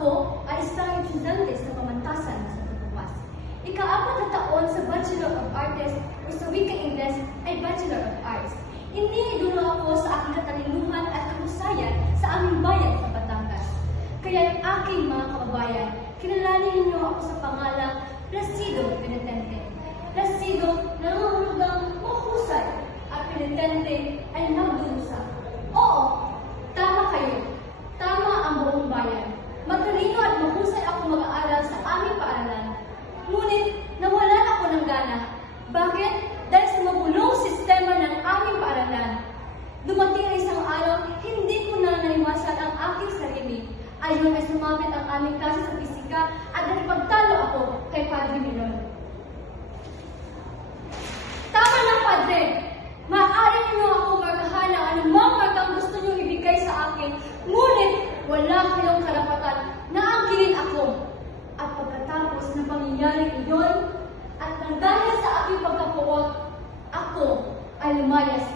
Ako ay isang estudyante sa pamantasan sa pagbukas. Ika-4 na taon sa Bachelor of Arts o sa wikang Ingles ay Bachelor of Arts. Hindi dulo ako sa aking katalinuhan at kahusayan sa aming bayan sa Batangas. Kaya aking mga kababayan, kilalanin ninyo ako sa pangalang Placido Penitente. Placido na nangangulugang mahusay at penitente ay nagdurusa. Oo, tama kayo. Tama ang buong bayan. Matalino at mahusay ako mag-aaral sa aming paaralan. Ngunit nawalan ako ng gana. Bakit? Dahil sa mabulong sistema ng aming paaralan. Dumating na isang araw, hindi ko na naiwasan ang aking sarili. Ayon ay sumapit ang aming klase sa pisika at nakipagtalo ako kay Padre Milon. Tama na, Padre! Maaari niyo ako markahan ng anumang markang gusto niyo ibigay sa akin, ngunit wala kayong karapatan na angkinin ako. At pagkatapos ng pangyayari iyon, at nang dahil sa aking pagkapuot, ako ay lumayas